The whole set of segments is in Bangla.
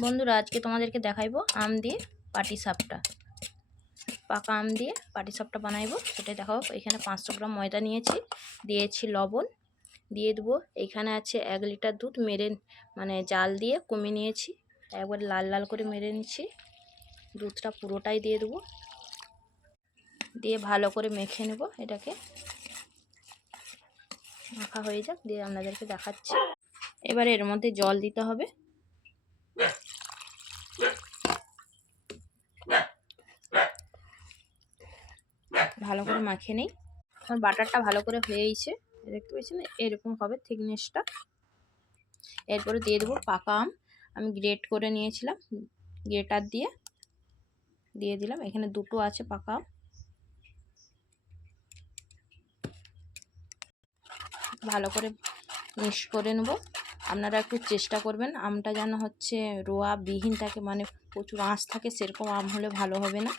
বন্ধুরা, আজকে তোমাদেরকে দেখাইবো আম দিয়ে পাটি সাপটা। পাকা আম দিয়ে পাটি সাপটা বানাইবো, সেটাই দেখাবো। এখানে পাঁচশো গ্রাম ময়দা নিয়েছি, দিয়েছি লবণ, দিয়ে দেবো। এখানে আছে এক লিটার দুধ মেরে মানে জাল দিয়ে কমিয়ে নিয়েছি, একবার লাল লাল করে মেরে নিচ্ছি। দুধটা পুরোটাই দিয়ে দেবো। দিয়ে ভালো করে মেখে নেব এটাকে। মাখা হয়ে যাক, দিয়ে আপনাদেরকে দেখাচ্ছি। এবার এর মধ্যে জল দিতে হবে। ভালো করে মাখিয়ে নেই। আমার বাটারটা ভালো করে হয়েইছে। দেখতে পাচ্ছেন, এরকম হবে থিকনেসটা। এরপরে দিয়ে দেবো পাকা আম। আমি গ্রেট করে নিয়েছিলাম, গ্রেটার দিয়ে। দিয়ে দিলাম, এখানে দুটো আছে পাকা আম। ভালো করে মিক্স করে নেব। আপনারা একটু চেষ্টা করবেন, আমটা যেন হচ্ছে রোয়া বিহীন থাকে মানে প্রচুর আঁশ থাকে, সেরকম আম হলে ভালো হবে না।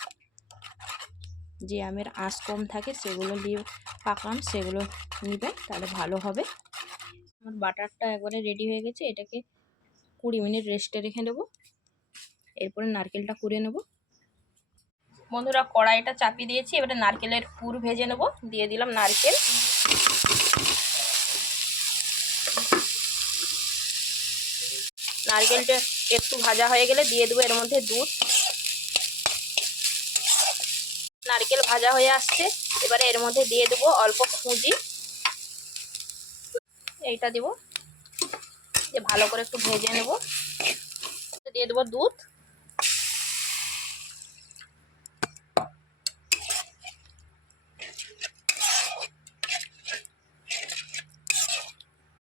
যে আমের আঁশ কম থাকে, সেগুলো দিয়ে পাকাম সেগুলো নিবে তাহলে ভালো হবে। আমার বাটারটা একবারে রেডি হয়ে গেছে, এটাকে কুড়ি মিনিট রেস্টে রেখে নেব এরপরে নারকেলটা কুড়ে নেব। বন্ধুরা, কড়াইটা চাপিয়ে দিয়েছি, এবারে নারকেলের পুর ভেজে নেব। দিয়ে দিলাম নারকেল। নারকেলটা একটু ভাজা হয়ে গেলে দিয়ে দেবো এর মধ্যে দুধ। নারকেল ভাজা হয়ে আসছে। এবারে এর মধ্যে দিয়ে দেবো অল্প খুঁজি এইটা দেবো। দিয়ে ভালো করে একটু ভেজে নেব। দিয়ে দেবো দুধ।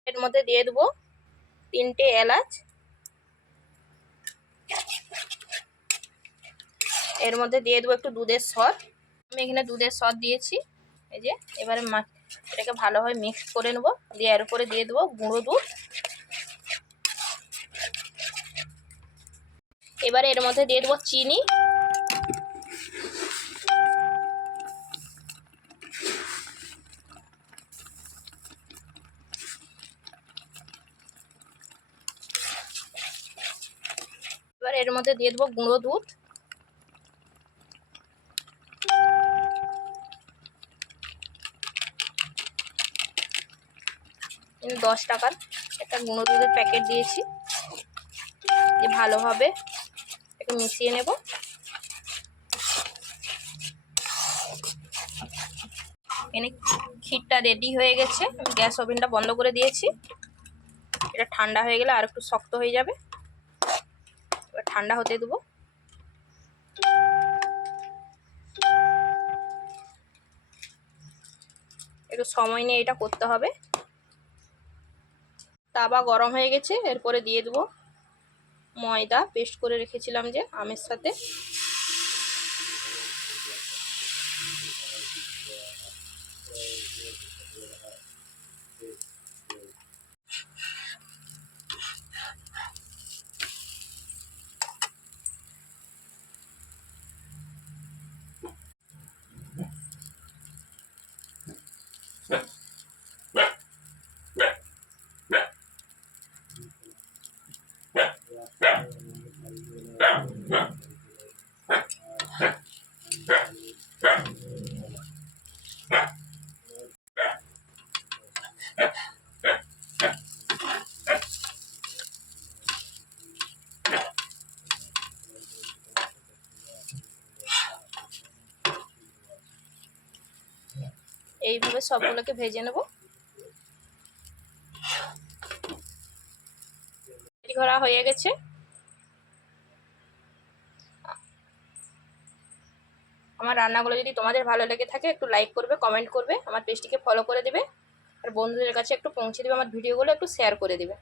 এর মধ্যে দিয়ে দেবো তিনটে এলাচ। এর মধ্যে দিয়ে দেবো একটু দুধের সর আমি এখানে দুধের সর দিয়েছি। এই যে, এবারে এটাকে ভালোভাবে মিক্স করে নেব। দিয়ে এর উপরে দিয়ে দেবো গুঁড়ো দুধ। এবারে এর মধ্যে দিয়ে দেবো চিনি। এবার এর মধ্যে দিয়ে দেবো গুঁড়ো দুধ। দশ টাকার একটা গুঁড়ো দুধের প্যাকেট দিয়েছি। যে ভালোভাবে একটু মিশিয়ে নেব। এখানে ক্ষীরটা রেডি হয়ে গেছে। আমি গ্যাস ওভেনটা বন্ধ করে দিয়েছি। এটা ঠান্ডা হয়ে গেলে আর একটু শক্ত হয়ে যাবে। এবার ঠান্ডা হতে দেবো। একটু সময় নিয়ে এটা করতে হবে। তাবা গরম হয়ে গেছে এরপরে দিয়ে দেবো ময়দা পেস্ট করে রেখেছিলাম যে আমের সাথে। এইভাবে সবগুলোকে ভেজে নেব। ঘোরা হয়ে গেছে। আমার রান্নাগুলো যদি তোমাদের ভালো লেগে থাকে, একটু লাইক করবে কমেন্ট করবে, আমার পেজটিকে ফলো করে দেবে। আর বন্ধুদের কাছে একটু পৌঁছে দেবে, আমার ভিডিওগুলো একটু শেয়ার করে দেবে।